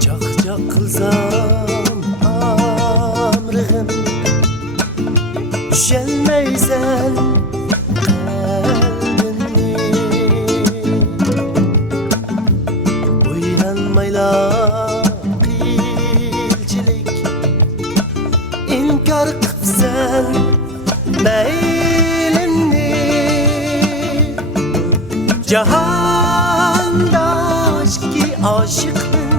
Çak kılsam amrığım, düşenmeysen kalbini. Uylanmayla qiyilchilik, inkar qıpsan meylini. Cahanda aşkı aşıqın,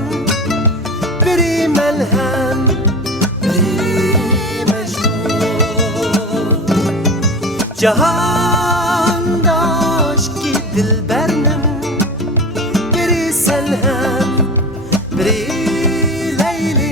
biri melhem, biri mecnun. Cahanda aşkı dilbernim, biri selhem, biri leyli.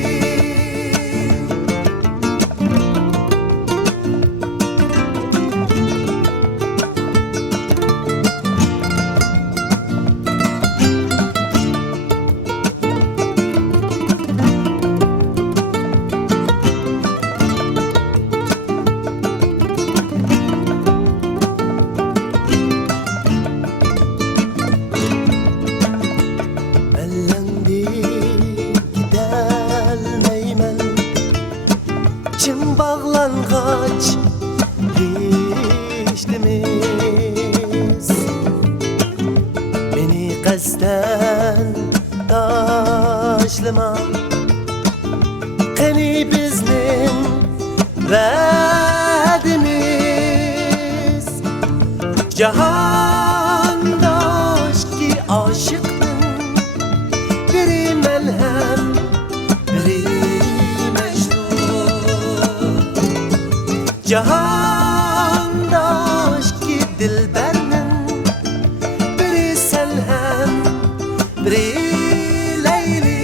Çin bağlanğaç işlimiz, beni qəsdən taşlama. Qani bizning vədimiz, cahanda aşkı aşıqdın, biri melhem, biri cahanda aşkı dilbernim, biri selhem, biri leyli.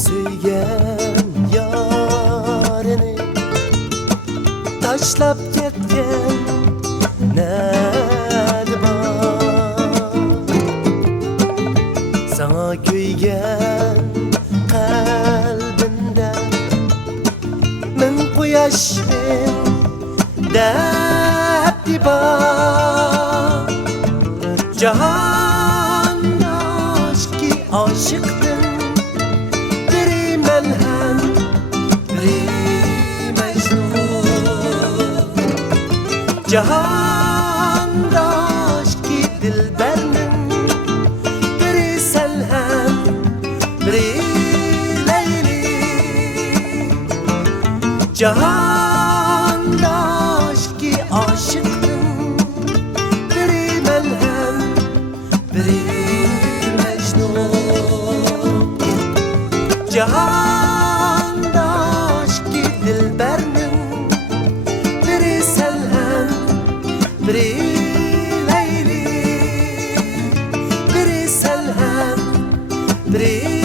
Suygan yarini tashlab ketgan nadi bor? Sana kuygan qalbimda min quyoshim dabdi bor. Jahonda aşkı aşıqdin, biri melhem, biri mecnun. Cahanda aşkı dilbernim, biri selhem, biri leyli. Cahanda aşkı aşıqdın, biri melhem, biri mecnun. Cahanda aşkı dilbernim, biri selhem, biri leyli. Biri selhem, biri